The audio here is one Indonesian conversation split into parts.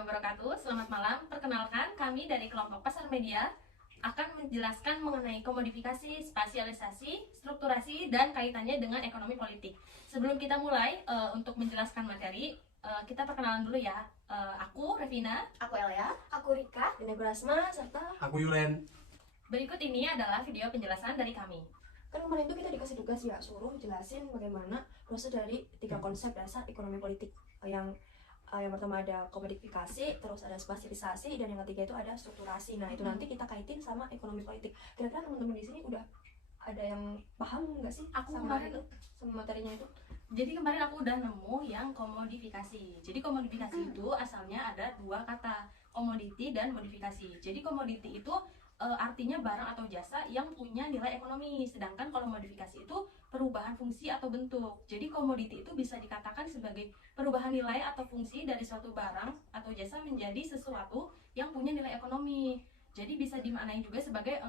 wabarakatuh. Selamat malam. Perkenalkan, kami dari kelompok Pasar Media akan menjelaskan mengenai komodifikasi, spasialisasi, strukturasi, dan kaitannya dengan ekonomi politik. Sebelum kita mulai, untuk menjelaskan materi, kita perkenalan dulu ya. Aku Revina, Aku Elia, aku Rika, dan aku Rasma, serta Aku Yulen. berikut ini adalah video penjelasan dari kami. kan kemarin tuh kita dikasih tugas ya, suruh jelasin bagaimana proses dari 3 konsep dasar ekonomi politik. Yang pertama ada komodifikasi, terus ada spasialisasi, dan yang ketiga itu ada strukturasi. Nah itu nanti kita kaitin sama ekonomi politik. Kira-kira teman-teman di sini udah ada yang paham nggak sih Aku sama kemarin itu, sama materinya itu? Jadi kemarin aku udah nemu yang komodifikasi. Jadi komodifikasi itu asalnya ada dua kata, komoditi dan modifikasi. Jadi komoditi itu artinya barang atau jasa yang punya nilai ekonomi, sedangkan kalau modifikasi itu perubahan fungsi atau bentuk. Jadi komoditi itu bisa dikatakan sebagai perubahan nilai atau fungsi dari suatu barang atau jasa menjadi sesuatu yang punya nilai ekonomi. Jadi bisa dimaknai juga sebagai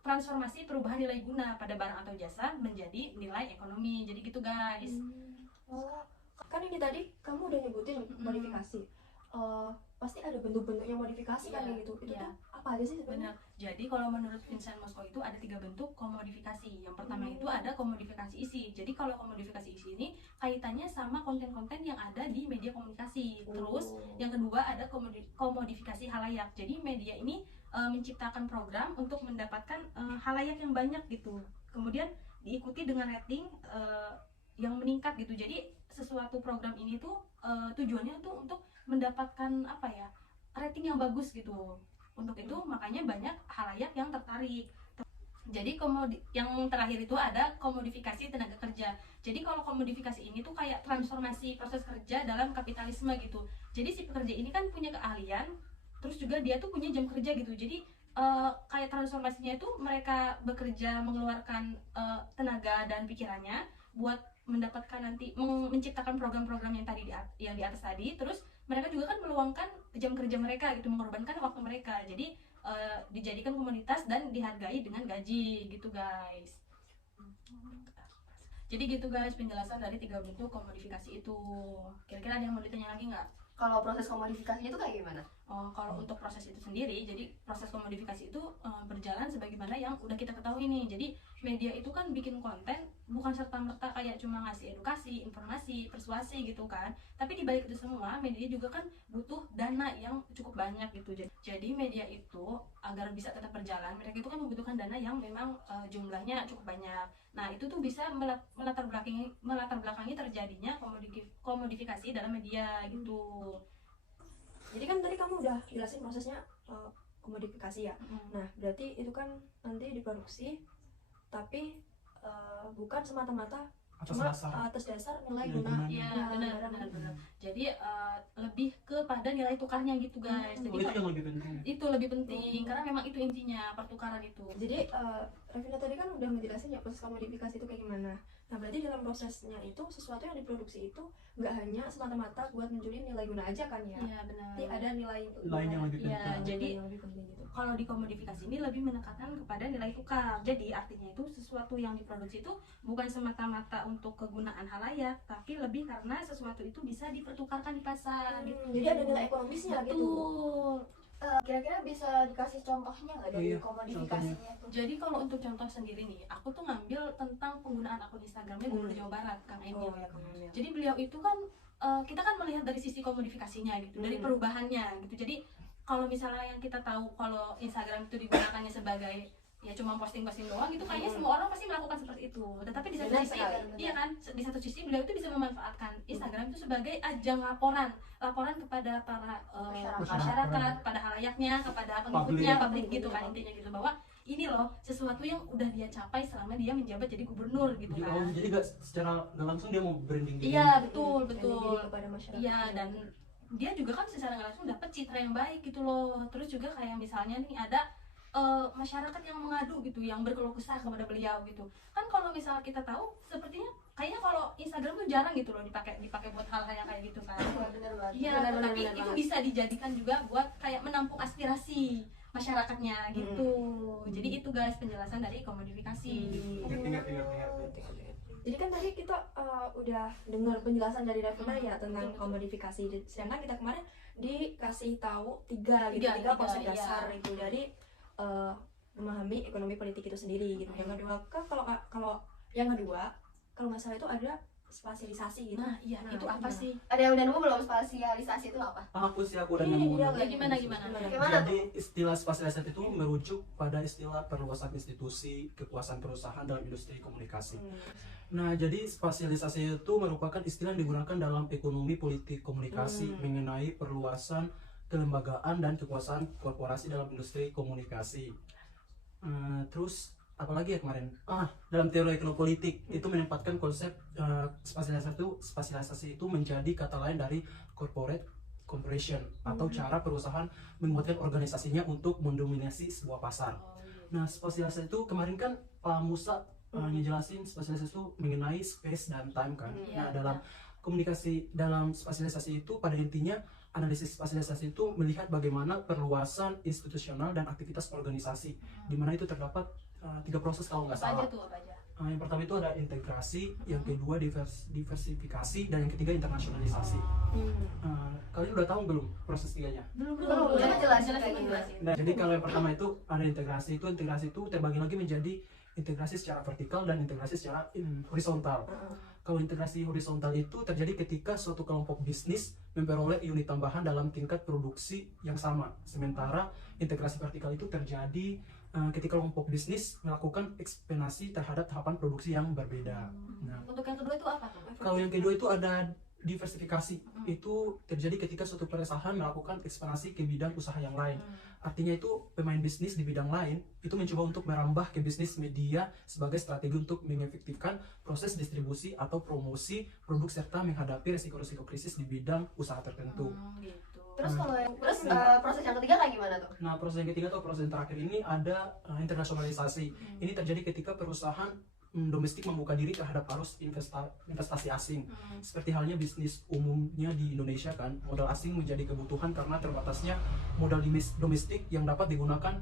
transformasi perubahan nilai guna pada barang atau jasa menjadi nilai ekonomi. Jadi gitu guys. Oh, kan ini tadi kamu udah nyebutin modifikasi. Pasti ada bentuk-bentuknya modifikasi kan Iya, gitu. Itu iya. tuh apa aja sih sebenarnya? Benar. Jadi kalau menurut Vincent Mosco itu ada 3 bentuk komodifikasi. Yang pertama itu ada komodifikasi isi. Jadi kalau komodifikasi isi ini kaitannya sama konten-konten yang ada di media komunikasi. Terus yang kedua ada komodifikasi halayak. Jadi media ini menciptakan program untuk mendapatkan halayak yang banyak gitu. Kemudian diikuti dengan rating yang meningkat gitu. Jadi sesuatu program ini tuh tujuannya tuh untuk mendapatkan rating yang bagus gitu. Untuk itu makanya banyak halayak yang tertarik. Jadi yang terakhir itu ada komodifikasi tenaga kerja. Jadi kalau komodifikasi ini tuh kayak transformasi proses kerja dalam kapitalisme gitu. Jadi si pekerja ini kan punya keahlian, terus juga dia tuh punya jam kerja gitu. Jadi kayak transformasinya itu mereka bekerja mengeluarkan tenaga dan pikirannya buat mendapatkan nanti menciptakan program-program yang di atas tadi. Terus mereka juga kan meluangkan jam kerja mereka gitu, mengorbankan waktu mereka. Jadi dijadikan komoditas dan dihargai dengan gaji gitu guys. Jadi gitu guys penjelasan dari 3 bentuk komodifikasi itu. Kira-kira ada yang mau ditanya lagi nggak? kalau proses komodifikasinya itu kayak gimana? Kalau untuk proses itu sendiri, jadi proses komodifikasi itu berjalan sebagaimana yang udah kita ketahui nih. Jadi media itu kan bikin konten bukan serta-merta kayak cuma ngasih edukasi, informasi, persuasi gitu kan. Tapi di balik itu semua, media juga kan butuh dana yang cukup banyak gitu. Jadi media itu agar bisa tetap berjalan, mereka itu kan membutuhkan dana yang memang jumlahnya cukup banyak. Nah itu tuh bisa melatar belakangi terjadinya komodifikasi dalam media gitu. Jadi kan tadi kamu udah jelasin prosesnya komodifikasi ya. Nah, berarti itu kan nanti diproduksi tapi bukan semata-mata cuma atas dasar nilai guna. Iya benar. Jadi lebih kepada nilai tukarnya gitu guys. Jadi Itu yang lebih penting. itu lebih penting karena memang itu intinya pertukaran itu. Jadi Revina tadi kan udah ngejelasin ya proses komodifikasi itu kayak gimana. Nah berarti dalam prosesnya itu sesuatu yang diproduksi itu nggak hanya semata-mata buat mencuri nilai guna aja kan ya. Iya benar. Nanti ada nilai Lain yang lebih Iya, penting. jadi yang lebih penting gitu. kalau di komodifikasi ini lebih menekankan kepada nilai tukar. Jadi artinya itu sesuatu yang diproduksi itu bukan semata-mata untuk kegunaan halayak, tapi lebih karena sesuatu itu bisa dipertukarkan di pasar gitu. Jadi ada nilai ekonomisnya gitu. Betul. Kira-kira bisa dikasih contohnya nggak dari Iya, komodifikasinya itu? Jadi kalau untuk contoh sendiri nih, aku tuh ngambil tentang penggunaan akun Instagramnya Gubernur Jawa Barat, Kang Emil. ya benar. Jadi beliau itu kan kita kan melihat dari sisi komodifikasinya gitu, dari perubahannya gitu. Jadi kalau misalnya yang kita tahu kalau Instagram itu digunakannya sebagai ya cuma posting-posting doang gitu, kayaknya semua orang pasti melakukan seperti itu. Tetapi di satu Benar sisi, sekali, iya kan, di satu sisi beliau itu bisa memanfaatkan Instagram itu sebagai ajang laporan kepada para masyarakat, pada halayaknya, kepada pengikutnya, publik gitu kan intinya gitu, bahwa ini loh sesuatu yang udah dia capai selama dia menjabat jadi gubernur gitu kan. Jadi gak secara nggak langsung dia mau branding diri. Iya betul. Jadi kepada masyarakat. Iya, dan dia juga kan secara nggak langsung dapat citra yang baik gitu loh. Terus juga kayak misalnya nih ada masyarakat yang mengadu gitu, yang berkeluh kesah kepada beliau gitu. Kan kalau misalnya kita tahu, sepertinya kayaknya kalau Instagram tuh jarang gitu loh dipakai buat hal-hal yang kayak gitu kan. Bener banget. Iya, tapi itu bisa dijadikan juga buat kayak menampung aspirasi masyarakatnya gitu. Jadi itu guys penjelasan dari komodifikasi. Ingat. Jadi kan tadi kita udah dengar penjelasan dari Revina ya tentang betul. komodifikasi. Sedangkan kita kemarin dikasih tahu tiga Tiga, konsep iya. dasar itu dari memahami ekonomi politik itu sendiri gitu. Yang kedua kan kalau yang kedua kalau nggak salah itu ada spasialisasi gitu. Nah, iya, Nah, itu apa gimana? sih? Ada yang udah nemu belum spasialisasi itu apa? Aku udah Ini nemu. dia, Ya, gimana? Gimana Jadi istilah spasialisasi itu merujuk pada istilah perluasan institusi kekuasaan perusahaan dalam industri komunikasi. Nah, jadi spasialisasi itu merupakan istilah yang digunakan dalam ekonomi politik komunikasi mengenai perluasan kelembagaan dan kekuasaan korporasi dalam industri komunikasi. Terus apalagi ya kemarin? Dalam teori ekonomi politik itu menempatkan konsep spasialisasi itu menjadi kata lain dari corporate corporation atau cara perusahaan menguatkan organisasinya untuk mendominasi sebuah pasar. Nah, spasialisasi itu kemarin kan Pak Musa ngejelasin spasialisasi itu mengenai space dan time kan. Nah, dalam komunikasi dalam spasialisasi itu pada intinya analisis spasialisasi itu melihat bagaimana perluasan institusional dan aktivitas organisasi, di mana itu terdapat 3 proses kalau nggak Apa salah. aja tuh, apa aja? Yang pertama itu ada integrasi, yang kedua diversifikasi, dan yang ketiga internasionalisasi. Kalian udah tahu belum proses tiganya? Belum, Coba jelasin kayak jelasin. gimana. Nah, jadi kalau yang pertama itu ada integrasi itu terbagi lagi menjadi integrasi secara vertikal dan integrasi secara horizontal. Kalau integrasi horizontal itu terjadi ketika suatu kelompok bisnis memperoleh unit tambahan dalam tingkat produksi yang sama. Sementara integrasi vertikal itu terjadi ketika kelompok bisnis melakukan ekspansi terhadap tahapan produksi yang berbeda. Nah, Untuk yang kedua itu apa tuh? kalau yang kedua itu ada diversifikasi. Itu terjadi ketika suatu perusahaan melakukan ekspansi ke bidang usaha yang lain. Artinya itu pemain bisnis di bidang lain itu mencoba untuk merambah ke bisnis media sebagai strategi untuk mengefektifkan proses distribusi atau promosi produk serta menghadapi resiko-resiko krisis di bidang usaha tertentu. Gitu. Terus kalau yang proses yang ketiga kayak gimana tuh? Nah, proses yang ketiga atau proses yang terakhir ini ada internasionalisasi. Ini terjadi ketika perusahaan domestik membuka diri terhadap arus investasi asing. Seperti halnya bisnis umumnya di Indonesia kan, modal asing menjadi kebutuhan karena terbatasnya modal domestik yang dapat digunakan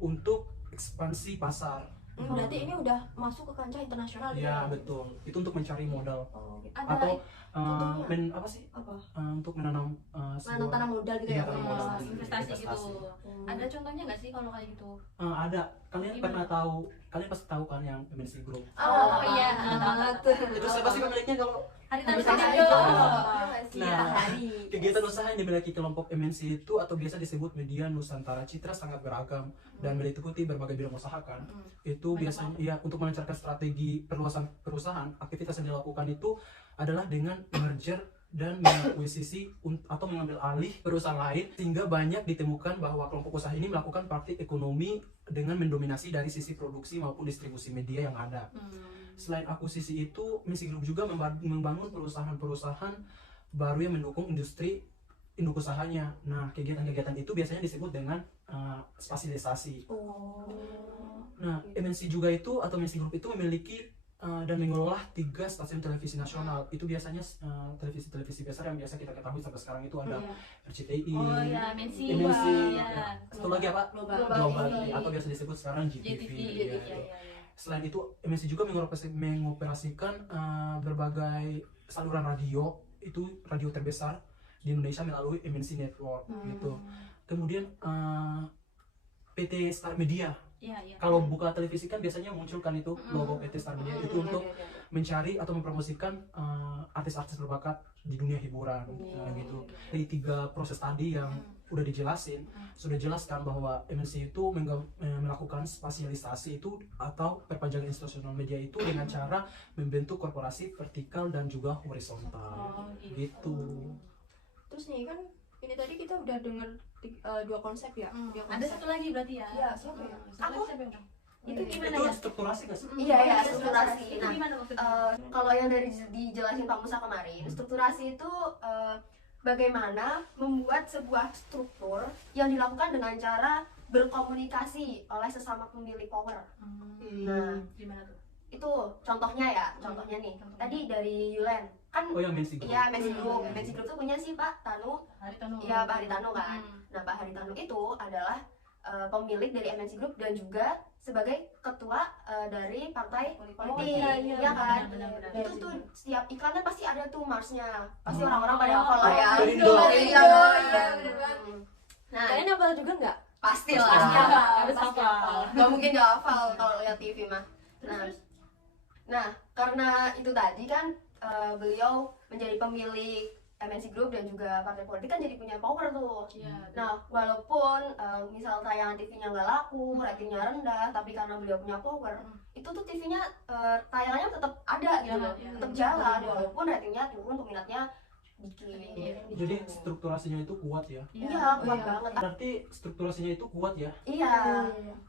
untuk ekspansi pasar. Berarti ini udah masuk ke kancah internasional gitu Ya, betul. Itu untuk mencari modal gitu. atau contohnya? apa sih? Apa? Untuk menanam Tanam modal gitu Iya, ya. tanam modal. Investasi gitu. Hmm. Ada contohnya nggak sih kalau kayak gitu? Ada. Kalian Gimana? pernah tahu? Kalian pasti tahu kan yang MNC Group. Oh, iya. banget tuh. Itu siapa sih pemiliknya kalau Hari Hari Tanjung Tanjung. Tanjung. Siap hari. kegiatan usaha yang dimiliki kelompok MNC itu atau biasa disebut media Nusantara Citra sangat beragam dan meliputi berbagai bidang usaha kan. Itu Banyak biasanya ya untuk melancarkan strategi perluasan perusahaan, aktivitas yang dilakukan itu adalah dengan merger dan mengakuisisi atau mengambil alih perusahaan lain, sehingga banyak ditemukan bahwa kelompok usaha ini melakukan praktik ekonomi dengan mendominasi dari sisi produksi maupun distribusi media yang ada. Selain akuisisi itu, MNC Group juga membangun perusahaan-perusahaan baru yang mendukung industri induk usahanya. Nah, kegiatan-kegiatan itu biasanya disebut dengan spasialisasi. Nah, MNC juga itu atau MNC Group itu memiliki dan mengelola 3 stasiun televisi nasional. Itu biasanya televisi-televisi besar yang biasa kita ketahui sampai sekarang itu ada RCTI, Oh ya, MNC. MNC, Iya. satu lagi apa? Global TV, atau biasa disebut sekarang GTV. JTV. Ya, Iya. Selain itu, MNC juga mengoperasikan berbagai saluran radio, itu radio terbesar di Indonesia melalui MNC Network gitu. Kemudian PT Star Media. Iya. Kalau buka televisi kan biasanya muncul kan itu logo PT Star Media itu untuk mencari atau mempromosikan artis-artis berbakat di dunia hiburan gitu. Dari 3 proses tadi yang udah dijelasin, sudah jelaskan bahwa MNC itu melakukan spasialisasi itu atau perpanjangan institusional media itu dengan cara membentuk korporasi vertikal dan juga horizontal. Gitu. Terus nih kan ini tadi kita udah dengar 2 konsep ya. Dua Ada konsep. satu lagi berarti ya. Iya, siapa ya? Satu lagi siapa yang bilang? Itu gimana Itu ya? strukturasi nggak sih? Iya ya, strukturasi. Itu Nah, gimana maksudnya? kalau yang dari dijelasin Pak Musa kemarin, strukturasi itu bagaimana membuat sebuah struktur yang dilakukan dengan cara berkomunikasi oleh sesama pemilik power. Nah, Gimana tuh? itu contohnya ya, contohnya nih. Tadi dari Yulen kan, Oh, yang MNC Group. iya MNC Group. MNC Group tuh punya si Pak Tanu, Haritanu. iya Pak Haritanu kan. Nah, Pak Haritanu itu adalah pemilik dari MNC Group dan juga sebagai ketua dari partai politik, iya, ya kan? benar-benar. Itu tuh setiap iklan kan pasti ada tuh marsnya, pasti Oh. orang-orang pada hafal lah ya. Perindo. Iya, Iya, bener banget. Nah, Kalian hafal juga nggak? pasti Pasti lah, hafal, harus pasti hafal. hafal. Gak mungkin gak hafal kalau lihat TV mah. Nah, karena itu tadi kan beliau menjadi pemilik MNC Group dan juga partai politik kan jadi punya power tuh. Iya. Nah, walaupun misal tayangan TV-nya nggak laku, ratingnya rendah, tapi karena beliau punya power, itu tuh TV-nya tayangannya tetap ada gitu loh, Iya, tetap iya. jalan walaupun ratingnya turun, peminatnya dikit. Jadi strukturasinya itu kuat ya. Iya, kuat Iya. banget. Berarti strukturasinya itu kuat ya. Iya,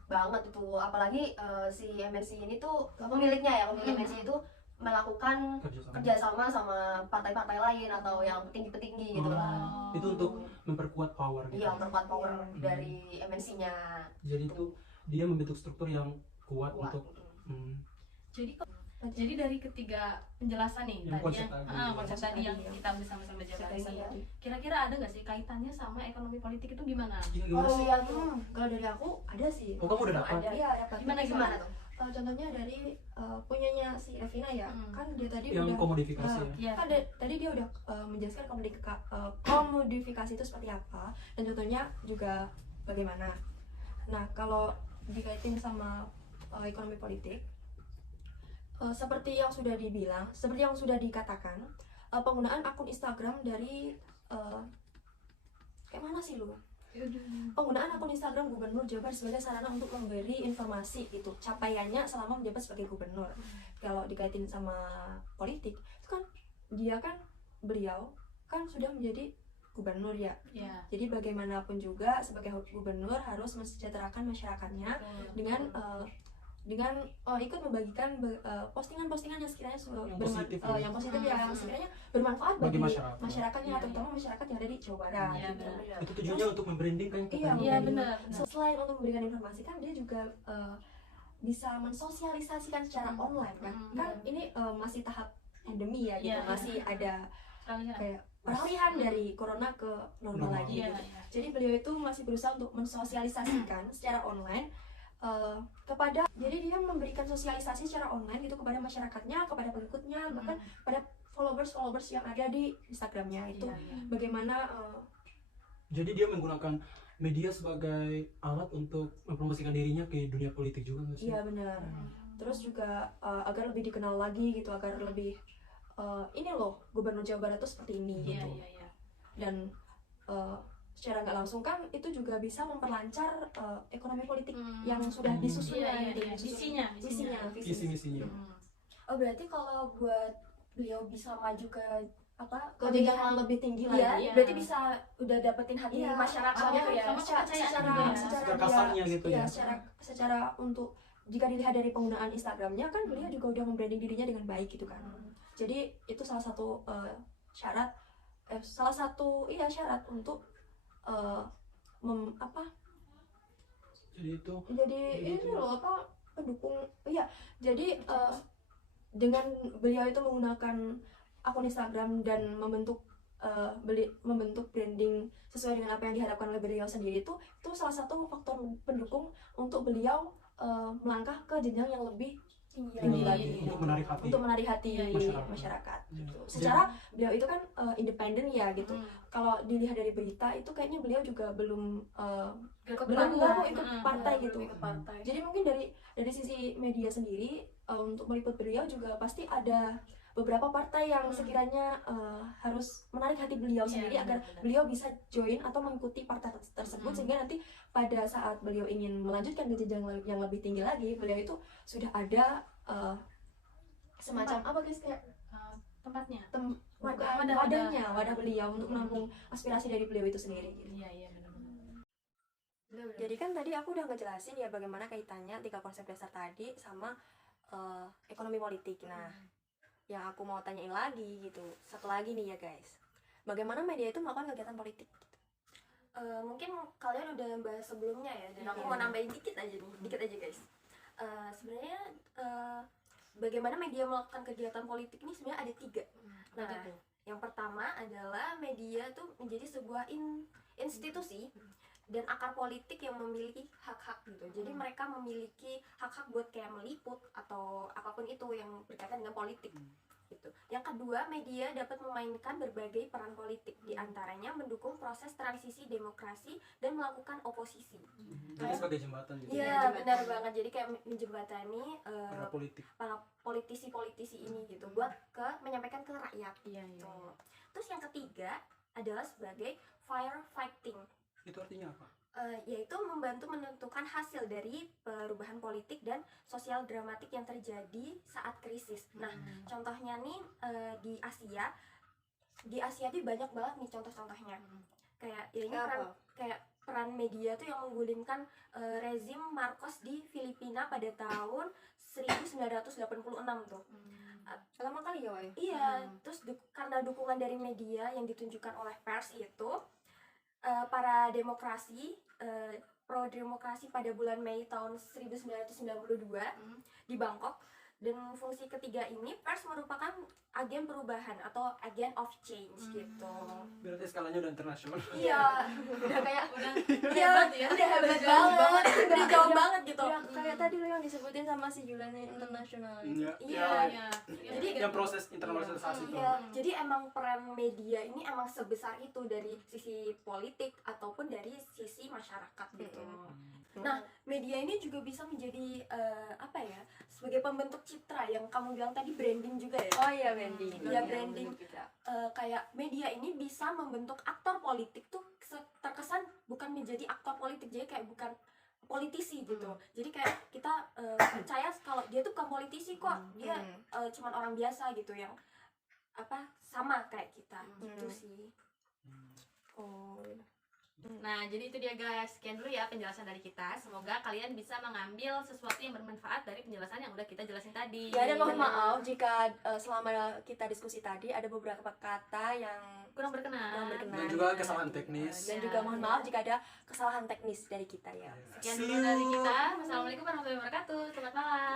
banget itu. Apalagi si MNC ini tuh pemiliknya ya, pemilik MNC itu melakukan kerjasama sama partai-partai lain atau yang petinggi-petinggi gitu lah. Oh. Itu untuk memperkuat power gitu. Iya, memperkuat power dari MNC-nya. Jadi itu dia membentuk struktur yang kuat Kuat. untuk Jadi dari ketiga penjelasan nih Yang tadi konsep yang tadi. konsep tadi yang kita bersama-sama jalani. Kira-kira ada nggak sih kaitannya sama ekonomi politik itu gimana? Iya, gimana sih? iya tuh. Kalau dari aku ada sih. Oh, kamu udah dapat? Ada, iya dapat. Gimana tuh? Contohnya dari punyanya si Evina ya, kan dia tadi Yang udah komodifikasi ya. Iya. kan tadi dia udah menjelaskan komodifikasi itu seperti apa dan contohnya juga bagaimana. Nah kalau dikaitin sama ekonomi politik, seperti yang sudah dibilang, seperti yang sudah dikatakan, penggunaan akun Instagram dari kayak mana sih lu? Penggunaan akun Instagram Gubernur Jawa Barat sebagai sarana untuk memberi informasi gitu capaiannya selama menjabat sebagai gubernur. Kalau dikaitin sama politik itu kan dia kan beliau kan sudah menjadi gubernur ya. Iya. Jadi bagaimanapun juga sebagai gubernur harus mensejahterakan masyarakatnya dengan ikut membagikan postingan-postingan yang sekiranya Yang positif ya. yang positif ya, yang sekiranya bermanfaat Bagi bagi masyarakat. masyarakatnya, Iya, terutama masyarakat yang ada di Jawa Barat. Iya, gitu. benar. Itu tujuannya untuk membrandingkan Iya, katanya. Iya benar. Selain untuk memberikan informasi kan dia juga bisa mensosialisasikan secara online kan. Kan ini masih tahap endemi ya gitu, Iya, masih ada Sekalian. kayak peralihan dari corona ke normal Normal. lagi Iya, gitu. iya. Jadi beliau itu masih berusaha untuk mensosialisasikan secara online kepada, jadi dia memberikan sosialisasi secara online gitu kepada masyarakatnya, kepada pengikutnya, bahkan pada followers yang ada di Instagramnya itu. Iya, iya. Bagaimana Jadi dia menggunakan media sebagai alat untuk mempromosikan dirinya ke dunia politik juga nggak sih? iya benar. Terus juga agar lebih dikenal lagi gitu, agar lebih ini loh Gubernur Jawa Barat tuh seperti ini Iya, gitu. iya, iya. Dan secara nggak langsung kan itu juga bisa memperlancar ekonomi politik yang sudah disusun Iya, ya, iya, gitu, iya. disusun. Visinya. Visi-misinya. Oh berarti kalau buat beliau bisa maju ke apa ke Lebih- jenjang yang lebih tinggi Iya, lagi, iya. berarti bisa udah dapetin hati Iya, masyarakatnya sama- ya. sama kepercayaan secara juga ya. secara Secara dia- kasarnya gitu iya, ya. secara untuk jika dilihat dari penggunaan Instagramnya kan beliau juga udah membranding dirinya dengan baik gitu kan. Jadi itu salah satu syarat syarat untuk Jadi itu jadi ini loh apa pendukung jadi dengan beliau itu menggunakan akun Instagram dan membentuk branding sesuai dengan apa yang diharapkan oleh beliau sendiri itu salah satu faktor pendukung untuk beliau melangkah ke jenjang yang lebih tinggi lagi untuk menarik hati. untuk menarik hati Iya, masyarakat. Iya. Secara beliau itu kan independen ya gitu. Hmm. Kalau dilihat dari berita itu kayaknya beliau juga belum Ikut belum partai. ikut Heeh. partai gitu. Ikut partai. Jadi mungkin dari sisi media sendiri untuk meliput beliau juga pasti ada beberapa partai yang sekiranya harus menarik hati beliau Iya, sendiri agar benar-benar. beliau bisa join atau mengikuti partai tersebut sehingga nanti pada saat beliau ingin melanjutkan ke jenjang yang lebih tinggi lagi beliau itu sudah ada semacam apa guys kayak Tempatnya. wadah beliau untuk menampung aspirasi dari beliau itu sendiri gitu. Iya, iya benar-benar. Jadi kan tadi aku udah ngejelasin ya bagaimana kaitannya 3 konsep dasar tadi sama ekonomi politik. Nah, yang aku mau tanyain lagi gitu, satu lagi nih ya guys, bagaimana media itu melakukan kegiatan politik? Mungkin kalian udah bahas sebelumnya ya, dan aku Iya. mau nambahin dikit aja guys. Sebenarnya bagaimana media melakukan kegiatan politik ini sebenarnya ada 3. Nah, yang pertama adalah media tuh menjadi sebuah institusi dan akar politik yang memiliki hak-hak gitu. Jadi mereka memiliki hak-hak buat kayak meliput atau apapun itu yang berkaitan dengan politik gitu. Yang kedua, media dapat memainkan berbagai peran politik, diantaranya mendukung proses transisi demokrasi dan melakukan oposisi. Jadi sebagai jembatan gitu. Iya, benar banget. Jadi kayak menjembatani Para politik. para politisi-politisi ini gitu buat menyampaikan ke rakyat Iya, gitu. Terus yang ketiga adalah sebagai firefighting, Itu artinya apa? yaitu membantu menentukan hasil dari perubahan politik dan sosial dramatik yang terjadi saat krisis. Nah, contohnya nih di Asia tuh banyak banget nih contoh-contohnya. Kayak ya ini peran media tuh yang menggulingkan rezim Marcos di Filipina pada tahun 1986 tuh. Lama kali ya, Wai? Iya, terus karena dukungan dari media yang ditunjukkan oleh pers itu, para demokrasi, pro demokrasi pada bulan Mei tahun 1992 di Bangkok. Dan fungsi ketiga ini, pers merupakan agen perubahan atau agen of change gitu. Berarti skalanya udah internasional. Iya, udah kayak Iya, udah hebat banget, udah jauh banget gitu. Ya, kayak tadi lo yang disebutin sama si Julian internasional itu. Iya. Jadi Yang proses internasionalisasi itu. Iya, jadi emang peran media ini emang sebesar itu dari sisi politik ataupun dari sisi masyarakat gitu. Nah, media ini juga bisa menjadi sebagai pembentuk citra yang kamu bilang tadi, branding juga ya. Oh iya, branding. Iya, branding. Kayak media ini bisa membentuk aktor politik tuh terkesan bukan menjadi aktor politik, jadi kayak bukan politisi gitu. Jadi kayak kita percaya kalau dia tuh bukan politisi kok, dia cuman orang biasa gitu yang sama kayak kita gitu sih. Oh. Nah, jadi itu dia guys. Sekian dulu ya penjelasan dari kita. Semoga kalian bisa mengambil sesuatu yang bermanfaat dari penjelasan yang udah kita jelasin tadi. Ya, dan mohon maaf jika selama kita diskusi tadi ada beberapa kata yang kurang berkenan. Dan juga kesalahan teknis. Dan juga mohon maaf jika ada kesalahan teknis dari kita ya. Sekian dulu dari kita. Wassalamualaikum warahmatullahi wabarakatuh. Selamat malam.